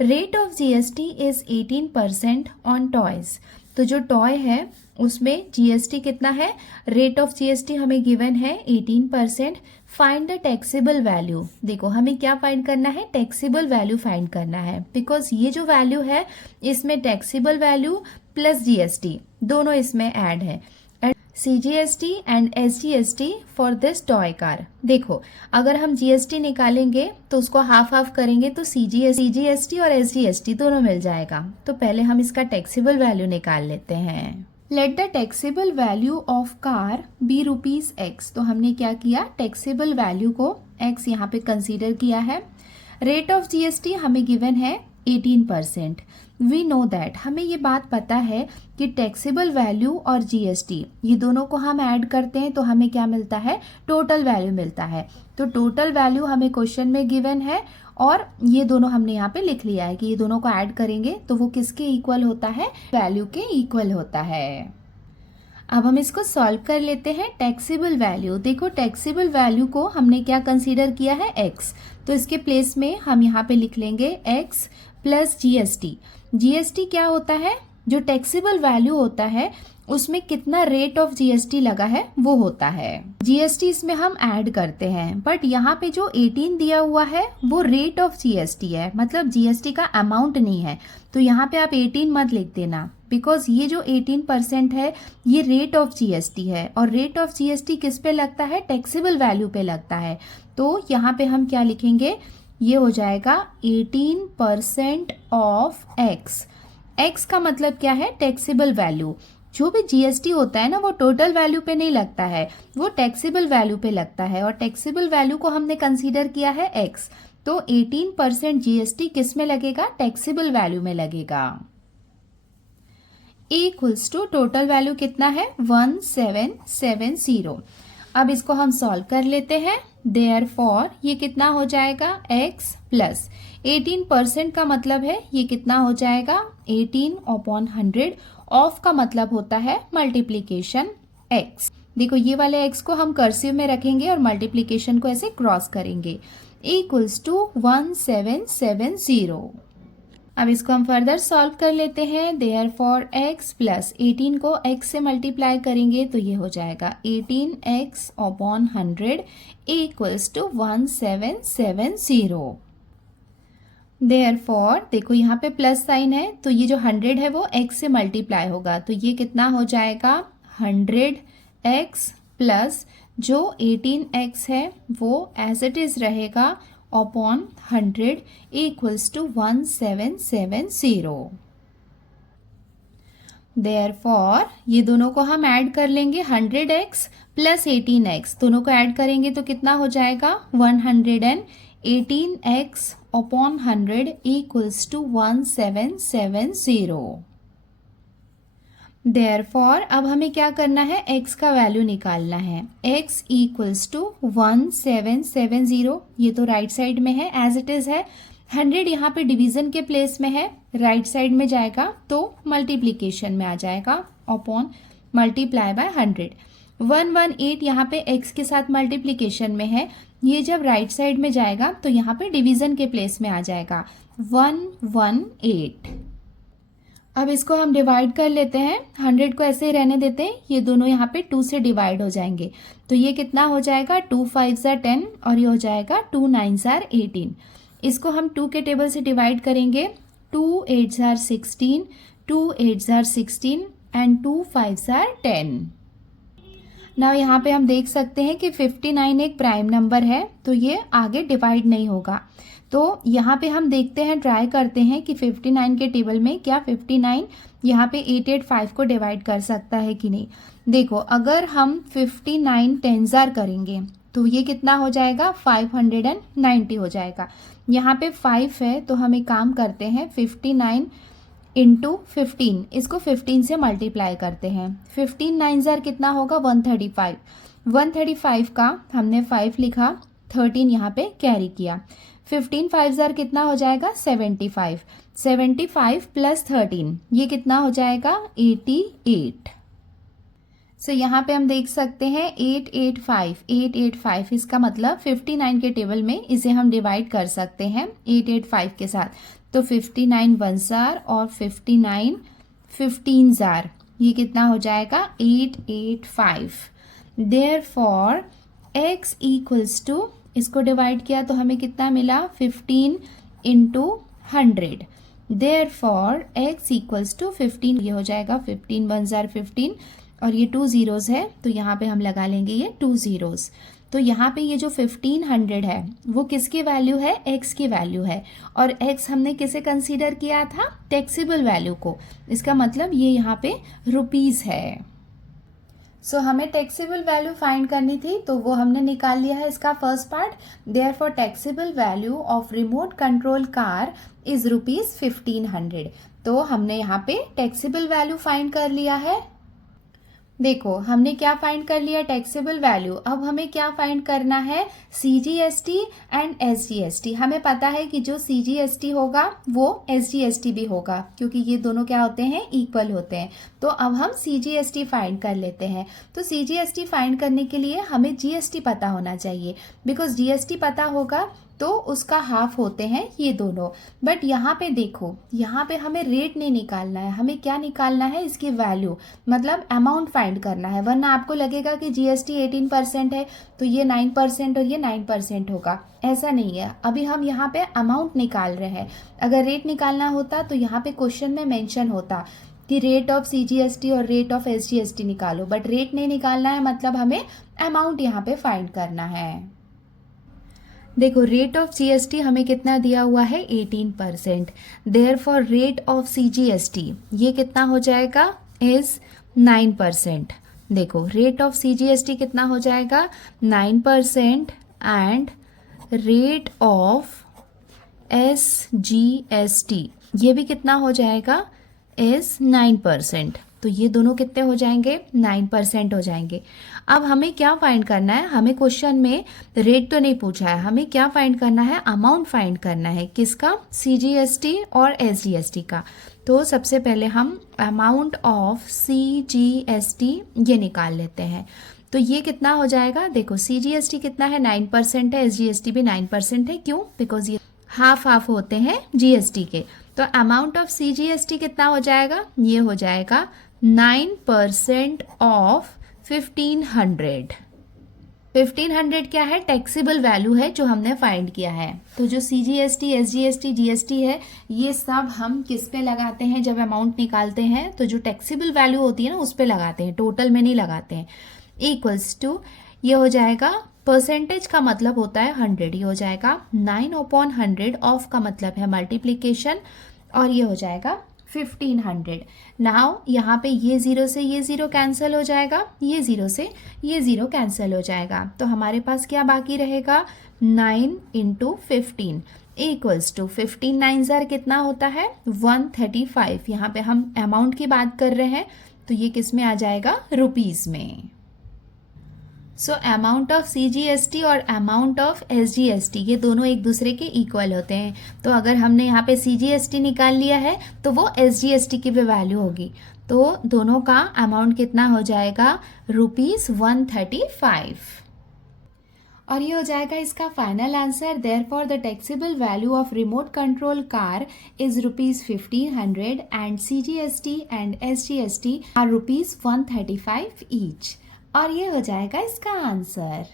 Rate of GST is 18% on toys. तो जो टॉय है उसमें जीएसटी कितना है, रेट ऑफ जीएसटी हमें गिवन है 18%। Find the taxable value. देखो हमें क्या फाइंड करना है, टैक्सेबल वैल्यू फाइंड करना है, बिकॉज ये जो वैल्यू है इसमें टैक्सेबल वैल्यू प्लस जीएसटी दोनों इसमें ऐड है। CGST and SGST for this toy car. देखो अगर हम जीएसटी निकालेंगे तो उसको हाफ हाफ करेंगे तो सीजीएसटी और एसजीएसटी दोनों मिल जाएगा। तो पहले हम इसका टैक्सेबल वैल्यू निकाल लेते हैं। Let the taxable value of car be ₹X। तो हमने क्या किया, टैक्सेबल वैल्यू को X यहाँ पे कंसीडर किया है। रेट ऑफ जीएसटी हमें गिवन है 18%। वी नो दैट, हमें ये बात पता है कि टैक्सेबल वैल्यू और जीएसटी ये दोनों को हम ऐड करते हैं तो हमें क्या मिलता है, टोटल वैल्यू मिलता है। तो टोटल वैल्यू हमें क्वेश्चन में गिवन है और ये दोनों हमने यहाँ पे लिख लिया है कि ये दोनों को ऐड करेंगे तो वो किसके इक्वल होता है, वैल्यू के इक्वल होता है। अब हम इसको सॉल्व कर लेते हैं। टैक्सेबल वैल्यू, देखो टैक्सेबल वैल्यू को हमने क्या कंसीडर किया है, x। तो इसके प्लेस में हम यहाँ पे लिख लेंगे x प्लस जीएसटी। जीएसटी क्या होता है, जो टैक्सेबल वैल्यू होता है उसमें कितना रेट ऑफ जीएसटी लगा है वो होता है। जीएसटी इसमें हम ऐड करते हैं, बट यहाँ पे जो 18 दिया हुआ है वो रेट ऑफ जीएसटी है, मतलब जीएसटी का अमाउंट नहीं है। तो यहाँ पे आप 18 मत लिख देना, बिकॉज ये जो 18% है ये रेट ऑफ जीएसटी है और रेट ऑफ जीएसटी किस पे लगता है, टैक्सेबल वैल्यू पे लगता है। तो यहाँ पे हम क्या लिखेंगे, ये हो जाएगा 18% ऑफ एक्स। एक्स का मतलब क्या है, टैक्सेबल वैल्यू। जो भी जीएसटी होता है ना वो टोटल वैल्यू पे नहीं लगता है, वो टैक्सेबल वैल्यू पे लगता है और टैक्सेबल वैल्यू को हमने कंसीडर किया है एक्स। तो 18% जीएसटी किस में लगेगा, टैक्सेबल वैल्यू में लगेगा। इक्वल्स टू टोटल वैल्यू कितना है, 1770। अब इसको हम सॉल्व कर लेते हैं। देयरफॉर ये कितना हो जाएगा, x प्लस 18% का मतलब है ये कितना हो जाएगा, 18/100। ऑफ का मतलब होता है मल्टीप्लीकेशन x। देखो ये वाले x को हम कर्सिव में रखेंगे और मल्टीप्लीकेशन को ऐसे क्रॉस करेंगे। Equals to 1770। अब इसको हम फर्दर सॉल्व कर लेते हैं। देयरफॉर x प्लस 18 को x से मल्टीप्लाई करेंगे तो ये हो जाएगा 18x/100 इक्वल्स टू 1770। देयरफॉर देखो यहाँ पे प्लस साइन है तो ये जो 100 है वो x से मल्टीप्लाई होगा, तो ये कितना हो जाएगा 100x प्लस जो 18x है वो एज इट इज रहेगा अपॉन 100 इक्वल्स टू 1770। देयरफॉर ये दोनों को हम ऐड कर लेंगे, 100x प्लस 18x दोनों को ऐड करेंगे तो कितना हो जाएगा 118x upon 100 equals to 1770। Therefore अब हमें क्या करना है, x का वैल्यू निकालना है। x इक्वल्स टू 1770, ये तो राइट साइड में है एज इट इज है। 100 यहाँ पे डिवीजन के प्लेस में है, राइट साइड में जाएगा तो मल्टीप्लीकेशन में आ जाएगा अपॉन मल्टीप्लाई बाय 100। 118 यहाँ पे x के साथ मल्टीप्लीकेशन में है, ये जब राइट साइड में जाएगा तो यहाँ पे डिवीजन के प्लेस में आ जाएगा 118। अब इसको हम डिवाइड कर लेते हैं, 100 को ऐसे ही रहने देते हैं, ये दोनों यहाँ पे 2 से डिवाइड हो जाएंगे तो ये कितना हो जाएगा 2 5 10 और ये हो जाएगा 2 9 18। इसको हम 2 के टेबल से डिवाइड करेंगे, 2 8 16, 2 8 16 एंड 2 5 10। ना यहाँ पे हम देख सकते हैं कि 59 एक प्राइम नंबर है तो ये आगे डिवाइड नहीं होगा। तो यहाँ पे हम देखते हैं, ट्राई करते हैं कि 59 के टेबल में क्या 59 यहाँ पे 885 को डिवाइड कर सकता है कि नहीं। देखो अगर हम 59 10 करेंगे तो ये कितना हो जाएगा 590 हो जाएगा। यहाँ पे 5 है तो हम एक काम करते हैं 59 इंटू 15, इसको 15 से मल्टीप्लाई करते हैं। 15 9 ज़ार कितना होगा 135। 135 का हमने 5 लिखा, 13 यहाँ पे कैरी किया। 15 5 ज़ार कितना हो जाएगा 75। 75 प्लस 13 ये कितना हो जाएगा 88। सो यहाँ पे हम देख सकते हैं 885 इसका मतलब 59 के टेबल में इसे हम डिवाइड कर सकते हैं 885 के साथ। तो 59 1 ज़ार और 59 15 ज़ार, ये कितना हो जाएगा 885। देयरफॉर x इक्वल्स टू, इसको डिवाइड किया तो हमें कितना मिला 15 into 100। Therefore x equals to 15, ये हो जाएगा 15 1 ज़ार 15 और ये 2 ज़ीरोज़ है तो यहाँ पे हम लगा लेंगे ये 2 ज़ीरोज़। तो यहाँ पे ये जो 1500 है वो किसकी वैल्यू है, x की वैल्यू है। और x हमने किसे कंसीडर किया था, टैक्सेबल वैल्यू को। इसका मतलब ये यहाँ पे रुपीज़ है। सो हमें टैक्सेबल वैल्यू फाइंड करनी थी तो वो हमने निकाल लिया है इसका first part. Therefore taxable value of remote control car is ₹1500। तो हमने यहाँ पे टैक्सेबल वैल्यू फाइंड कर लिया है। देखो हमने क्या फाइंड कर लिया टैक्सेबल वैल्यू। अब हमें क्या फाइंड करना है, CGST एंड SGST। हमें पता है कि जो CGST होगा वो SGST भी होगा क्योंकि ये दोनों क्या होते हैं, इक्वल होते हैं। तो अब हम CGST फाइंड कर लेते हैं। तो CGST फाइंड करने के लिए हमें GST पता होना चाहिए, बिकॉज GST पता होगा तो उसका हाफ होते हैं ये दोनों। बट यहाँ पे देखो, यहाँ पे हमें रेट नहीं निकालना है, हमें क्या निकालना है, इसकी वैल्यू, मतलब अमाउंट फाइंड करना है। वरना आपको लगेगा कि GST 18% है तो ये 9% और ये 9% होगा, ऐसा नहीं है। अभी हम यहाँ पे अमाउंट निकाल रहे हैं। अगर रेट निकालना होता तो यहाँ पे क्वेश्चन में मेंशन होता कि रेट ऑफ CGST और रेट ऑफ SGST निकालो, बट रेट नहीं निकालना है, मतलब हमें अमाउंट यहाँ पे फाइंड करना है। देखो रेट ऑफ GST हमें कितना दिया हुआ है 18%। देयरफॉर रेट ऑफ CGST ये कितना हो जाएगा इज 9%। देखो रेट ऑफ CGST कितना हो जाएगा 9% एंड रेट ऑफ SGST ये भी कितना हो जाएगा इज 9%। तो ये दोनों कितने हो जाएंगे 9% हो जाएंगे। अब हमें क्या फाइंड करना है, हमें क्वेश्चन में रेट तो नहीं पूछा है, हमें क्या फाइंड करना है, अमाउंट फाइंड करना है। किसका, CGST और SGST का। तो सबसे पहले हम अमाउंट ऑफ CGST ये निकाल लेते हैं। तो ये कितना हो जाएगा, देखो CGST कितना है 9% है, SGST भी 9% है। क्यों, बिकॉज ये हाफ हाफ होते हैं GST के। तो अमाउंट ऑफ CGST कितना हो जाएगा, ये हो जाएगा 9% ऑफ 1500। 1500 क्या है, टैक्सेबल वैल्यू है जो हमने फाइंड किया है। तो जो CGST, SGST, GST है ये सब हम किस पे लगाते हैं, जब अमाउंट निकालते हैं तो जो टैक्सेबल वैल्यू होती है ना उस पे लगाते हैं, टोटल में नहीं लगाते हैं। इक्वल्स टू ये हो जाएगा, परसेंटेज का मतलब होता है 100, ये हो जाएगा 9/100, ऑफ का मतलब है मल्टीप्लीकेशन, और ये हो जाएगा 1500। नाउ यहाँ पे ये ज़ीरो से ये ज़ीरो कैंसिल हो जाएगा, ये ज़ीरो से ये ज़ीरो कैंसिल हो जाएगा। तो हमारे पास क्या बाकी रहेगा 9 × 15 इक्वल्स टू 15 9 ज़ार कितना होता है 135। यहाँ पे हम अमाउंट की बात कर रहे हैं तो ये किस में आ जाएगा, रुपीज़ में। सो अमाउंट ऑफ CGST और अमाउंट ऑफ SGST ये दोनों एक दूसरे के इक्वल होते हैं। तो अगर हमने यहाँ पे CGST निकाल लिया है तो वो SGST की भी वैल्यू होगी। तो दोनों का अमाउंट कितना हो जाएगा ₹135। और ये हो जाएगा इसका final answer. Therefore the taxable value of remote control car is ₹1500 and CGST and SGST are ₹135 each. और ये हो जाएगा इसका आंसर।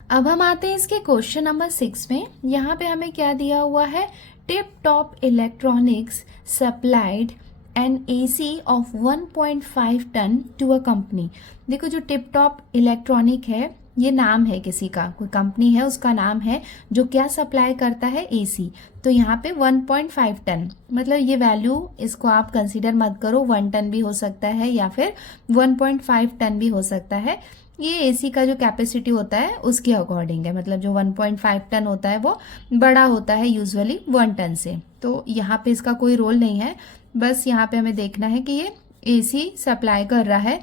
अब हम आते हैं इसके क्वेश्चन नंबर 6 में। यहाँ पे हमें क्या दिया हुआ है, tip top electronics supplied an AC of 1.5 ton to a company. देखो जो टिप टॉप इलेक्ट्रॉनिक है, ये नाम है किसी का, कोई कंपनी है उसका नाम है, जो क्या सप्लाई करता है, AC। तो यहाँ पे 1.5 टन, मतलब ये वैल्यू इसको आप कंसीडर मत करो, 1 टन भी हो सकता है या फिर 1.5 टन भी हो सकता है। ये AC का जो कैपेसिटी होता है उसके अकॉर्डिंग है, मतलब जो 1.5 टन होता है वो बड़ा होता है यूजुअली 1 टन से। तो यहाँ पे इसका कोई रोल नहीं है, बस यहाँ पे हमें देखना है कि ये AC सप्लाई कर रहा है।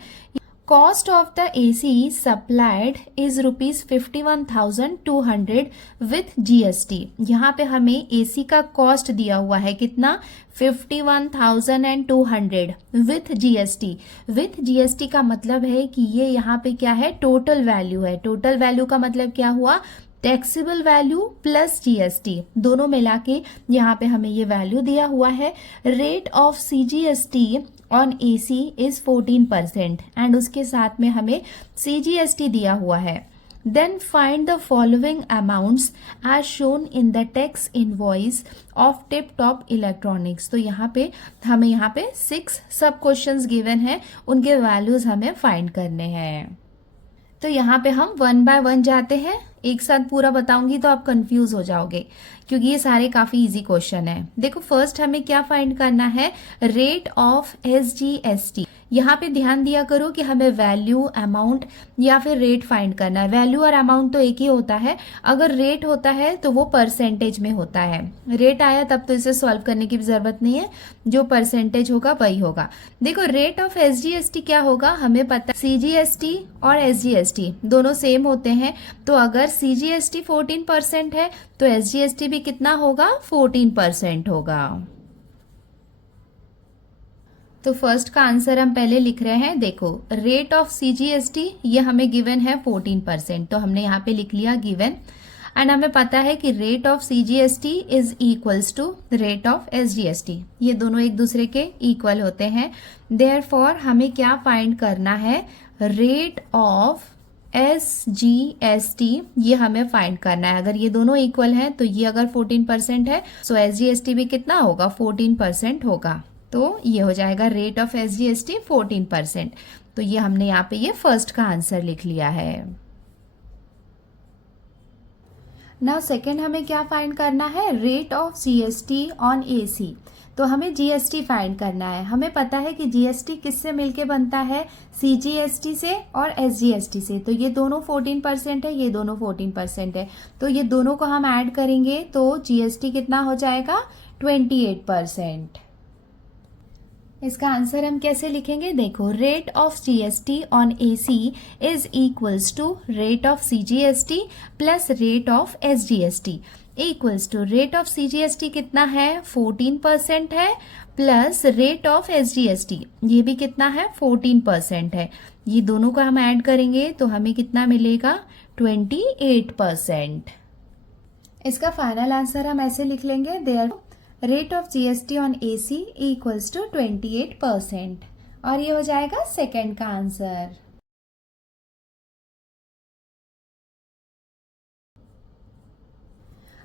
Cost of the AC supplied is ₹51,200 with GST। यहाँ पे हमें AC का कॉस्ट दिया हुआ है कितना, 51,200 विथ GST। विथ GST का मतलब है कि ये यहाँ पे क्या है, टोटल वैल्यू है। टोटल वैल्यू का मतलब क्या हुआ, टैक्सेबल वैल्यू प्लस GST दोनों मिला के यहाँ पे हमें ये वैल्यू दिया हुआ है। Rate of CGST on AC is 14% and उसके साथ में हमें CGST दिया हुआ है। Then find the following amounts as shown in the tax invoice of tip top electronics. तो यहाँ पे हमें यहाँ पे 6 सब क्वेश्चंस गिवन है, उनके वैल्यूज हमें फाइंड करने हैं। तो यहाँ पे हम 1 बाय 1 जाते हैं, एक साथ पूरा बताऊंगी तो आप कंफ्यूज हो जाओगे, क्योंकि ये सारे काफी इजी क्वेश्चन है। देखो फर्स्ट हमें क्या फाइंड करना है, रेट ऑफ SGST। यहाँ पे ध्यान दिया करो कि हमें वैल्यू, अमाउंट या फिर रेट फाइंड करना है। वैल्यू और अमाउंट तो एक ही होता है, अगर रेट होता है तो वो परसेंटेज में होता है। रेट आया तब तो इसे सॉल्व करने की भी जरूरत नहीं है, जो परसेंटेज होगा वही होगा। देखो रेट ऑफ SGST क्या होगा, हमें पता CGST और SGST दोनों सेम होते हैं, तो अगर CGST 14% है तो SGST भी कितना होगा, 14% होगा। तो फर्स्ट का आंसर हम पहले लिख रहे हैं। देखो रेट ऑफ CGST ये हमें गिवन है 14%, तो हमने यहाँ पे लिख लिया गिवन, एंड हमें पता है कि rate of CGST is equals to rate of SGST, ये दोनों एक दूसरे के इक्वल होते हैं। देयरफॉर हमें क्या फाइंड करना है, रेट ऑफ SGST ये हमें फाइंड करना है। अगर ये दोनों इक्वल हैं तो ये अगर 14% है तो SGST भी कितना होगा, 14% होगा। तो ये हो जाएगा रेट ऑफ SGST 14%। तो ये हमने यहाँ पे ये फर्स्ट का आंसर लिख लिया है। नाउ सेकेंड हमें क्या फाइंड करना है, rate of GST on AC। तो हमें GST फाइंड करना है। हमें पता है कि GST किससे मिलके बनता है, CGST से और SGST से। तो ये दोनों 14% है, ये दोनों 14% है, तो ये दोनों को हम ऐड करेंगे तो GST कितना हो जाएगा, 28%। इसका आंसर हम कैसे लिखेंगे, देखो rate of GST on AC is equals to rate of CGST plus rate of SGST equals to rate of CGST कितना है, 14% है, प्लस रेट ऑफ SGST ये भी कितना है, 14% है। ये दोनों को हम ऐड करेंगे तो हमें कितना मिलेगा, 28%। इसका फाइनल आंसर हम ऐसे लिख लेंगे, there rate of GST on AC equals to 28%, और ये हो जाएगा सेकेंड का आंसर।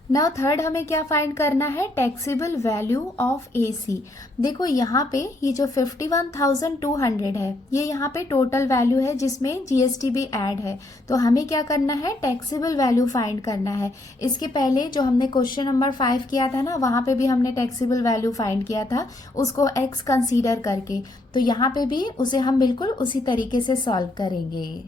नाउ थर्ड हमें क्या फाइंड करना है, टैक्सेबल वैल्यू ऑफ AC। देखो यहाँ पे ये जो 51,200 है, ये यहाँ पे टोटल वैल्यू है जिसमें GST भी ऐड है। तो हमें क्या करना है, टैक्सेबल वैल्यू फाइंड करना है। इसके पहले जो हमने क्वेश्चन नंबर 5 किया था ना, वहाँ पे भी हमने टैक्सेबल वैल्यू फाइंड किया था, उसको X कंसीडर करके। तो यहाँ पे भी उसे हम बिल्कुल उसी तरीके से सॉल्व करेंगे।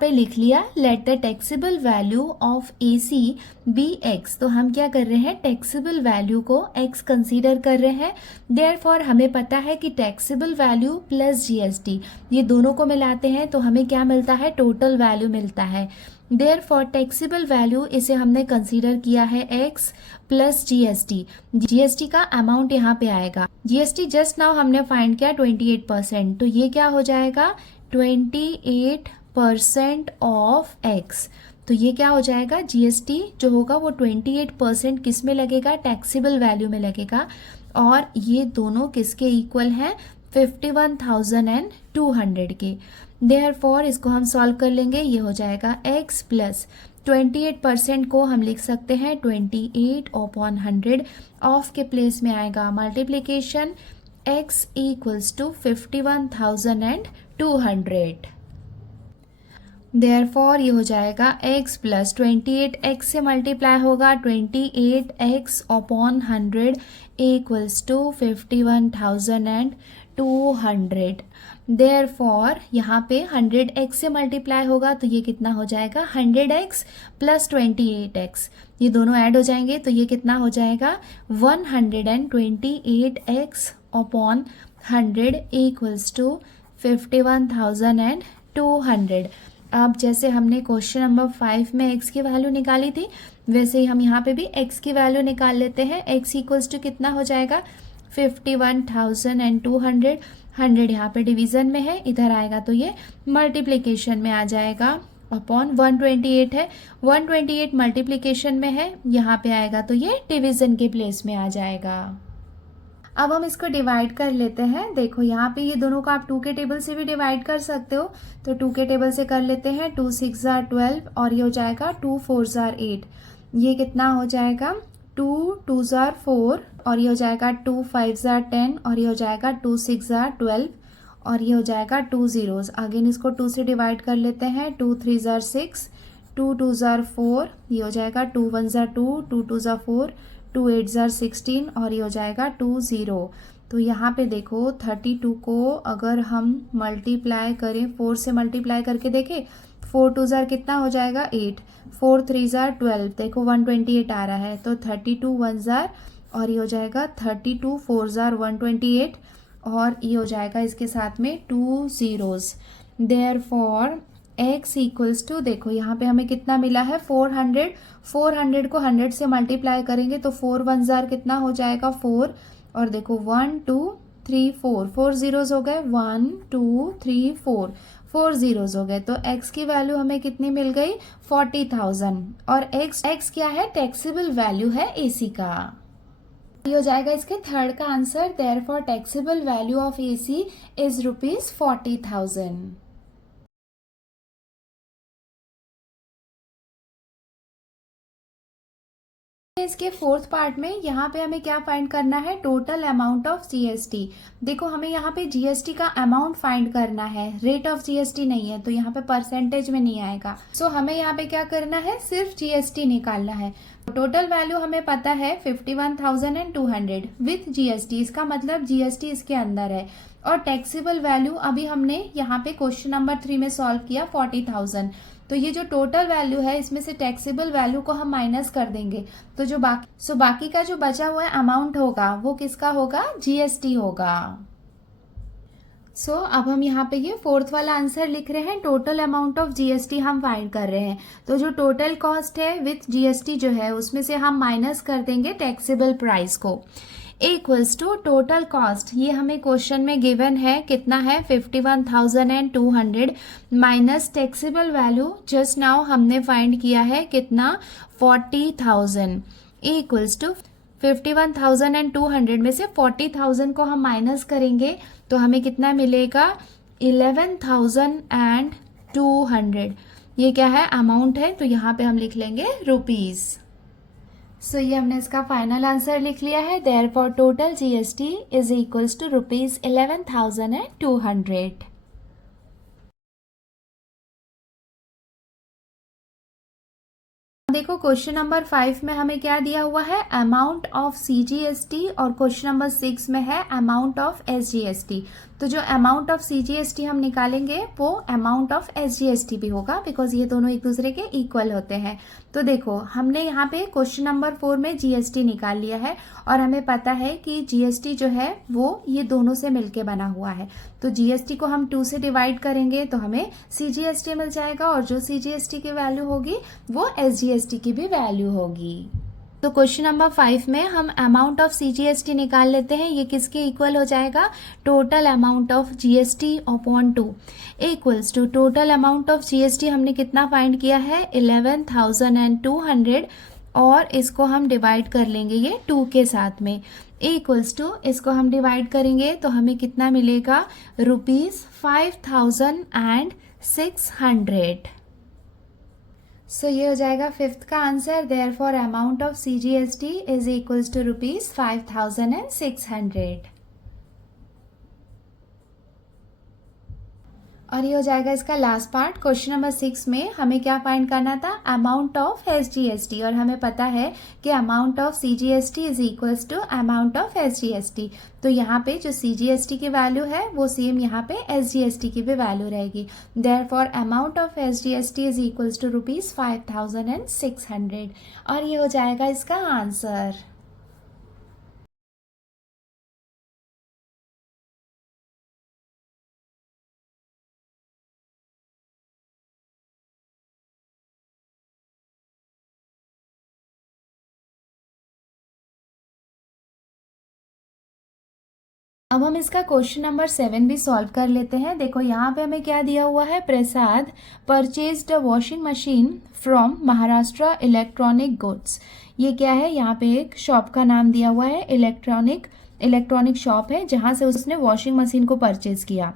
पे लिख लिया, let the taxable value of AC be X। तो हम क्या कर रहे हैं, टैक्सेबल वैल्यू को X कंसीडर कर रहे हैं। देयरफॉर हमें पता है कि टैक्सेबल वैल्यू प्लस GST ये दोनों को मिलाते हैं तो हमें क्या मिलता है, टोटल वैल्यू मिलता है। देयरफॉर टैक्सेबल वैल्यू इसे हमने कंसीडर किया है X प्लस GST। GST का अमाउंट यहाँ पे आएगा, GST जस्ट नाउ हमने फाइंड किया 28%, तो ये क्या हो जाएगा, 28% ऑफ X। तो ये क्या हो जाएगा, GST जो होगा वो 28% किस में लगेगा, टैक्सेबल वैल्यू में लगेगा, और ये दोनों किसके इक्वल हैं, 51,200 के। देयरफॉर इसको हम सॉल्व कर लेंगे, ये हो जाएगा X प्लस 28% को हम लिख सकते हैं 28/100, ऑफ के प्लेस में आएगा multiplication, x equals to 51,200। Therefore ये हो जाएगा x प्लस 28x से मल्टीप्लाई होगा 28x upon 100 equals to 51,200। Therefore यहाँ पे 100x से मल्टीप्लाई होगा तो ये कितना हो जाएगा 100x प्लस 28x, ये दोनों ऐड हो जाएंगे तो ये कितना हो जाएगा 128x अपॉन 100 इक्वल्स टू 51,200। अब जैसे हमने क्वेश्चन नंबर 5 में x की वैल्यू निकाली थी, वैसे ही हम यहाँ पे भी x की वैल्यू निकाल लेते हैं। x इक्वल्स टू कितना हो जाएगा 51,200। 100 यहाँ पे डिवीज़न में है, इधर आएगा तो ये मल्टीप्लिकेशन में आ जाएगा अपॉन 128 है, 128 मल्टीप्लिकेशन में है, यहाँ पे आएगा तो ये डिवीज़न के प्लेस में आ जाएगा। अब हम इसको डिवाइड कर लेते हैं। देखो यहाँ पे ये दोनों को आप 2 के टेबल से भी डिवाइड कर सकते हो, तो 2 के टेबल से कर लेते हैं। 2 6 12 और ये हो जाएगा 2 4 8। ये कितना हो जाएगा 2 2 4 और ये हो जाएगा 2 5 10 और ये हो जाएगा 2 6 12 और ये हो जाएगा 2 zeros। अगेन इसको 2 से डिवाइड कर लेते हैं। 2 3 6, 2 2 4, ये हो जाएगा 2 1 2, 2 2 4, 2 8 16 और ये हो जाएगा 2 0। तो यहाँ पे देखो 32 को अगर हम मल्टीप्लाई करें, 4 से मल्टीप्लाई करके देखें, 4 2 कितना हो जाएगा 8, 4 3 12, देखो 128 आ रहा है, तो 32 1 और ये हो जाएगा 32 4 128 और ये हो जाएगा इसके साथ में 2 zeros। Therefore x equals to, देखो यहाँ पे हमें कितना मिला है 400, 400 को 100 से मल्टीप्लाई करेंगे तो 4 1 कितना हो जाएगा 4 और देखो 1 2 3 4, 4 zeros हो गए, 1 2 3 4, 4 zeros हो गए। तो x की वैल्यू हमें कितनी मिल गई 40,000 और x क्या है टैक्सेबल वैल्यू है AC का। ये हो जाएगा इसके थर्ड का आंसर। Therefore taxable value of AC is ₹40,000। इसके फोर्थ पार्ट में यहाँ पे हमें क्या फाइंड करना है टोटल अमाउंट ऑफ GST। देखो हमें यहाँ पे GST का अमाउंट फाइंड करना है, रेट ऑफ GST नहीं है, तो यहाँ पे परसेंटेज में नहीं आएगा। सो हमें यहाँ पे क्या करना है सिर्फ GST निकालना है। टोटल वैल्यू हमें पता है 51,200 विथ GST, इसका मतलब GST इसके अंदर है। और टैक्सेबल वैल्यू अभी हमने यहाँ पे क्वेश्चन नंबर 3 में सॉल्व किया 40,000। तो ये जो टोटल वैल्यू है इसमें से टैक्सेबल वैल्यू को हम माइनस कर देंगे, तो जो बाकी का जो बचा हुआ है अमाउंट होगा वो किसका होगा GST होगा। अब हम यहाँ पे ये फोर्थ वाला आंसर लिख रहे हैं, टोटल अमाउंट ऑफ GST हम फाइंड कर रहे हैं। तो जो टोटल कॉस्ट है विथ GST जो है उसमें से हम माइनस कर देंगे टैक्सेबल प्राइस को, इक्वल्स टू टोटल कॉस्ट। ये हमें क्वेश्चन में गिवन है कितना है 51,200 minus taxable value just now हमने फाइंड किया है कितना 40,000 इक्वल्स टू 51,200 में से 40,000 को हम माइनस करेंगे तो हमें कितना मिलेगा 11,200। ये क्या है अमाउंट है, तो यहाँ पे हम लिख लेंगे रुपीज़। ये हमने इसका फाइनल आंसर लिख लिया है। Therefore total GST is equals to ₹11,200। देखो क्वेश्चन नंबर 5 में हमें क्या दिया हुआ है अमाउंट ऑफ CGST और क्वेश्चन नंबर 6 में है अमाउंट ऑफ SGST। तो जो अमाउंट ऑफ CGST हम निकालेंगे वो अमाउंट ऑफ SGST भी होगा बिकॉज ये दोनों एक दूसरे के इक्वल होते हैं। तो देखो हमने यहाँ पे क्वेश्चन नंबर 4 में GST निकाल लिया है और हमें पता है कि GST जो है वो ये दोनों से मिलके बना हुआ है। तो GST को हम 2 से डिवाइड करेंगे तो हमें CGST मिल जाएगा और जो CGST की वैल्यू होगी वो SGST की भी वैल्यू होगी। तो क्वेश्चन नंबर 5 में हम अमाउंट ऑफ CGST निकाल लेते हैं। ये किसके इक्वल हो जाएगा total amount of GST upon 2 equals to total amount of GST हमने कितना फाइंड किया है 11,200 और इसको हम डिवाइड कर लेंगे ये 2 के साथ में इक्वल्स टू इसको हम डिवाइड करेंगे तो हमें कितना मिलेगा ₹5,600। ये हो जाएगा फिफ्थ का आंसर। Therefore amount of CGST is equals to ₹5,600। और ये हो जाएगा इसका लास्ट पार्ट। क्वेश्चन नंबर 6 में हमें क्या फाइंड करना था, अमाउंट ऑफ SGST, और हमें पता है कि amount of CGST is equals to amount of SGST। तो यहाँ पे जो CGST की वैल्यू है वो सेम यहाँ पे SGST की भी वैल्यू रहेगी। Therefore amount of SGST is equals to ₹5,600, और ये हो जाएगा इसका आंसर। अब हम इसका क्वेश्चन नंबर 7 भी सॉल्व कर लेते हैं। देखो यहाँ पे हमें क्या दिया हुआ है, Prasad purchased a washing machine from Maharashtra electronic goods. ये क्या है, यहाँ पे एक शॉप का नाम दिया हुआ है, इलेक्ट्रॉनिक शॉप है जहाँ से उसने वॉशिंग मशीन को परचेज किया।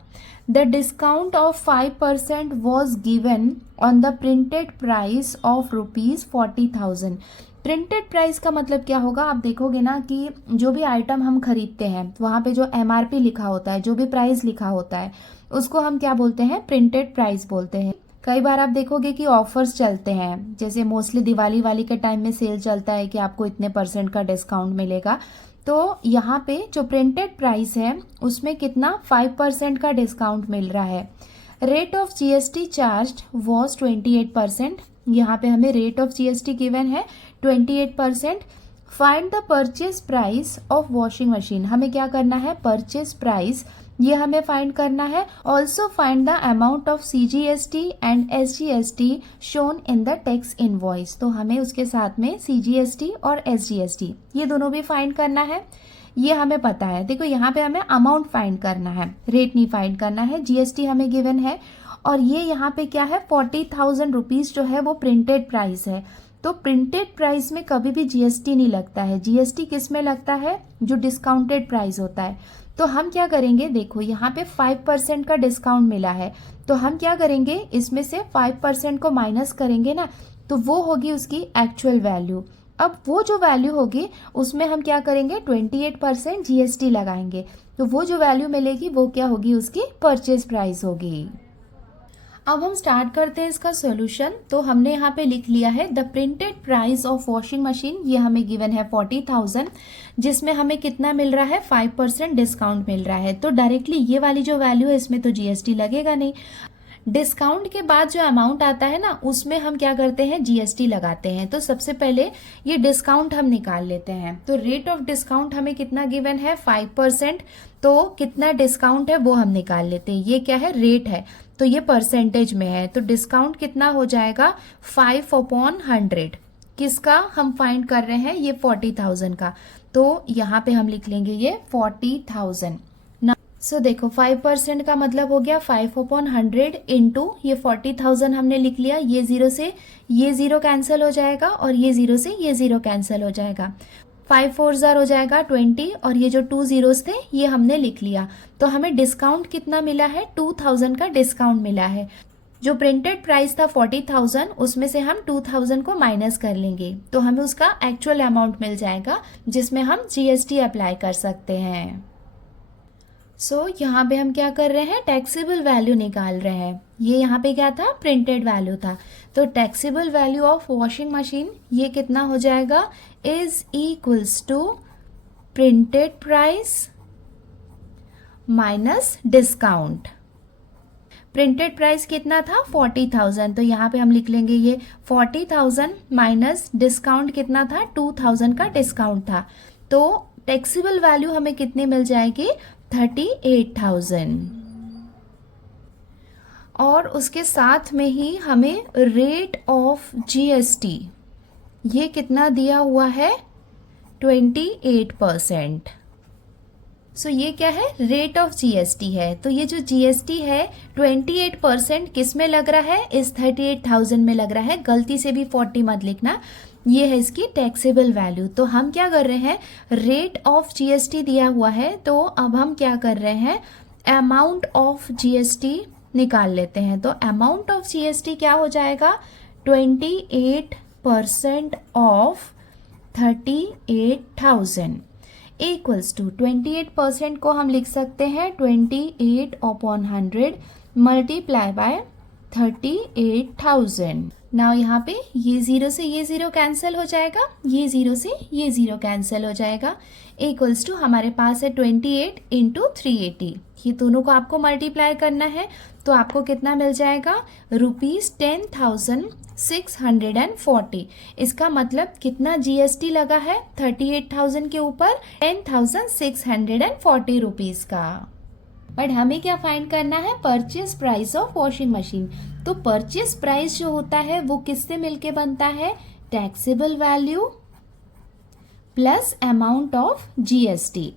The discount of 5% was given on the printed price of ₹40,000। Printed price का मतलब क्या होगा, आप देखोगे ना कि जो भी आइटम हम खरीदते हैं वहाँ पे जो MRP लिखा होता है, जो भी प्राइस लिखा होता है, उसको हम क्या बोलते हैं, प्रिंटेड प्राइस बोलते हैं। कई बार आप देखोगे कि ऑफर्स चलते हैं, जैसे मोस्टली दिवाली वाली के टाइम में सेल चलता है कि आपको इतने % का डिस्काउंट मिलेगा। तो यहाँ पे जो प्रिंटेड प्राइस है उसमें कितना 5% का डिस्काउंट मिल रहा है। Rate of GST charge was 28%। यहाँ पे हमें रेट ऑफ GST गिवन है 28%। Find the purchase price of washing machine, हमें क्या करना है, परचेज प्राइस ये हमें फाइंड करना है। Also find the amount of CGST and SGST shown in the tax invoice. तो हमें उसके साथ में CGST और SGST ये दोनों भी फाइंड करना है, ये हमें पता है। देखो यहाँ पे हमें अमाउंट फाइंड करना है, रेट नहीं फाइंड करना है। GST हमें गिवन है, और ये यहाँ पे क्या है, 40,000 रुपीज़ जो है वो प्रिंटेड प्राइस है। तो प्रिंटेड प्राइस में कभी भी GST नहीं लगता है। GST किस में लगता है, जो डिस्काउंटेड प्राइस होता है। तो हम क्या करेंगे, देखो यहाँ पे 5% का डिस्काउंट मिला है, तो हम क्या करेंगे, इसमें से 5% को माइनस करेंगे ना, तो वो होगी उसकी एक्चुअल वैल्यू। अब वो जो वैल्यू होगी उसमें हम क्या करेंगे, 28% GST लगाएंगे, तो वो जो वैल्यू मिलेगी वो क्या होगी, उसकी परचेज प्राइस होगी। अब हम स्टार्ट करते हैं इसका सॉल्यूशन। तो हमने यहाँ पे लिख लिया है the printed price of washing machine, ये हमें गिवन है 40,000, जिसमें हमें कितना मिल रहा है, 5% डिस्काउंट मिल रहा है। तो डायरेक्टली ये वाली जो वैल्यू है इसमें तो GST लगेगा नहीं। डिस्काउंट के बाद जो अमाउंट आता है ना, उसमें हम क्या करते हैं, GST लगाते हैं। तो सबसे पहले ये डिस्काउंट हम निकाल लेते हैं। तो रेट ऑफ डिस्काउंट हमें कितना गिवन है, 5%। तो कितना डिस्काउंट है वो हम निकाल लेते हैं। ये क्या है, रेट है, तो ये परसेंटेज में है। तो डिस्काउंट कितना हो जाएगा, 5/100। किसका हम फाइंड कर रहे हैं, ये 40,000 का। तो यहाँ पे हम लिख लेंगे ये 40,000। सो देखो 5% का मतलब हो गया 5/100 इंटू ये 40,000 हमने लिख लिया। ये जीरो से ये जीरो कैंसिल हो जाएगा, और ये जीरो से ये जीरो कैंसिल हो जाएगा। 5 4 ज़ार हो जाएगा 20, और ये जो 2 जीरोस थे ये हमने लिख लिया। तो हमें डिस्काउंट कितना मिला है, 2000 का डिस्काउंट मिला है। जो प्रिंटेड प्राइस था 40,000, उसमें से हम 2000 को माइनस कर लेंगे, तो हमें उसका एक्चुअल अमाउंट मिल जाएगा, जिसमें हम GST अप्लाई कर सकते हैं। सो यहाँ पे हम क्या कर रहे हैं, टैक्सेबल वैल्यू निकाल रहे हैं। ये यहाँ पे क्या था, प्रिंटेड वैल्यू था। तो taxable value of washing machine ये कितना हो जाएगा, is equals to printed price minus discount. Printed price कितना था, 40,000, तो यहाँ पे हम लिख लेंगे ये 40,000 माइनस डिस्काउंट कितना था, 2,000 का डिस्काउंट था। तो टैक्सेबल वैल्यू हमें कितनी मिल जाएगी, 38,000। और उसके साथ में ही हमें रेट ऑफ GST ये कितना दिया हुआ है, 28%। सो ये क्या है, रेट ऑफ GST है। तो ये जो GST है 28% किस में लग रहा है, इस 38,000 में लग रहा है। गलती से भी 40 मत लिखना, ये है इसकी टैक्सेबल वैल्यू। तो हम क्या कर रहे हैं, रेट ऑफ GST दिया हुआ है, तो अब हम क्या कर रहे हैं, अमाउंट ऑफ GST निकाल लेते हैं। तो अमाउंट ऑफ GST क्या हो जाएगा, 28% ऑफ 38,000 इक्वल्स टू 28% को हम लिख सकते हैं 28/100, मल्टीप्लाई बाय 38,000। नाउ यहाँ पे ये ज़ीरो से ये ज़ीरो कैंसिल हो जाएगा, ये ज़ीरो से ये ज़ीरो कैंसिल हो जाएगा, इक्वल्स टू हमारे पास है 28 इंटू 380। ये दोनों को आपको मल्टीप्लाई करना है तो आपको कितना मिल जाएगा, ₹10,640। इसका मतलब कितना जीएसटी लगा है 38,000 के ऊपर, 10,640 रुपीज़ का। बट हमें क्या फाइंड करना है, purchase price of washing machine. तो परचेज प्राइस जो होता है वो किससे मिलके बनता है, taxable value plus amount of GST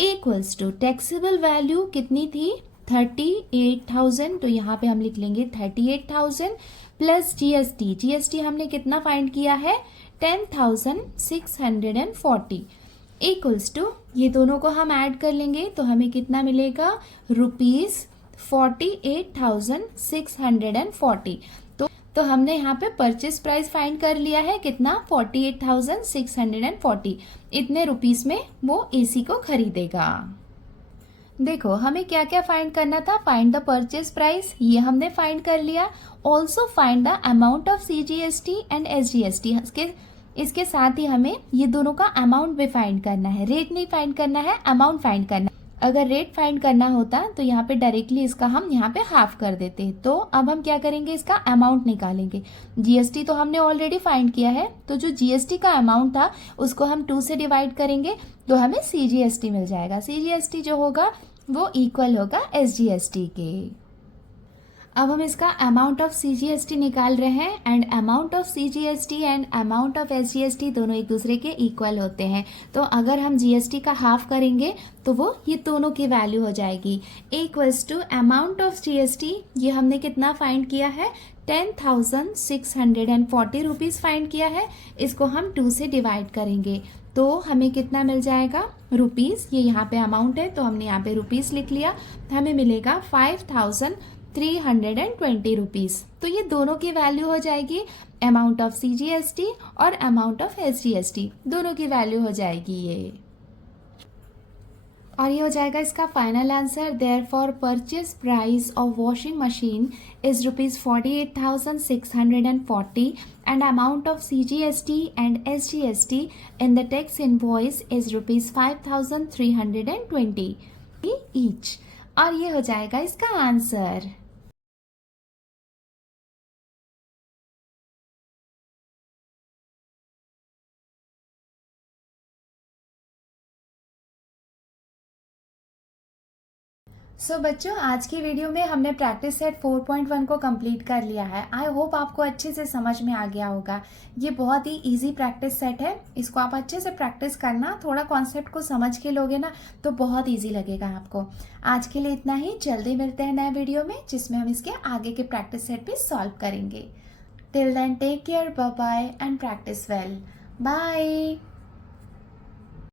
equals to taxable value कितनी थी 38,000, तो यहाँ पे हम लिख लेंगे 38,000 प्लस जीएसटी। जीएसटी हमने कितना फाइंड किया है 10,640 इक्वल्स टू, ये दोनों को हम ऐड कर लेंगे तो हमें कितना मिलेगा, ₹48,640। तो हमने यहाँ पे परचेस प्राइस फाइंड कर लिया है कितना, 48,640। इतने रुपीस में वो एसी को खरीदेगा। देखो हमें क्या क्या फाइंड करना था, फाइंड द परचेस प्राइस, ये हमने फाइंड कर लिया। Also find the amount of CGST and SGST. इसके साथ ही हमें ये दोनों का अमाउंट भी फाइंड करना है, रेट नहीं फाइंड करना है, अमाउंट फाइंड करना है। अगर रेट फाइंड करना होता तो यहाँ पे डायरेक्टली इसका हम यहाँ पे हाफ कर देते। तो अब हम क्या करेंगे, इसका अमाउंट निकालेंगे। जीएसटी तो हमने ऑलरेडी फाइंड किया है, तो जो जीएसटी का अमाउंट था उसको हम 2 से डिवाइड करेंगे तो हमें सीजीएसटी मिल जाएगा। सीजीएसटी जो होगा वो इक्वल होगा एसजीएसटी के। अब हम इसका अमाउंट ऑफ सीजीएसटी निकाल रहे हैं, and amount of CGST and amount of SGST दोनों एक दूसरे के इक्वल होते हैं। तो अगर हम जीएसटी का हाफ करेंगे तो वो ये दोनों की वैल्यू हो जाएगी, equals to amount of GST. ये हमने कितना फाइंड किया है, 10,640 रुपीज़ फाइंड किया है। इसको हम 2 से डिवाइड करेंगे तो हमें कितना मिल जाएगा, रुपीज़। ये यहाँ पे अमाउंट है तो हमने यहाँ पे रुपीज़ लिख लिया, हमें मिलेगा 5,320 रुपीज़। तो ये दोनों की वैल्यू हो जाएगी, अमाउंट ऑफ सीजीएसटी और अमाउंट ऑफ एसजीएसटी, दोनों की वैल्यू हो जाएगी ये। और ये हो जाएगा इसका final answer. Therefore purchase price of washing machine is ₹48,640 and amount of CGST and SGST in the tax invoice is ₹5,320 each. और ये हो जाएगा इसका आंसर। सो बच्चों, आज की वीडियो में हमने प्रैक्टिस सेट 4.1 को कंप्लीट कर लिया है। आई होप आपको अच्छे से समझ में आ गया होगा। ये बहुत ही इजी प्रैक्टिस सेट है, इसको आप अच्छे से प्रैक्टिस करना, थोड़ा कॉन्सेप्ट को समझ के लोगे ना तो बहुत इजी लगेगा आपको। आज के लिए इतना ही, जल्दी मिलते हैं नए वीडियो में जिसमें हम इसके आगे के प्रैक्टिस सेट भी सॉल्व करेंगे। Till then take care, bye bye and practice well. Bye.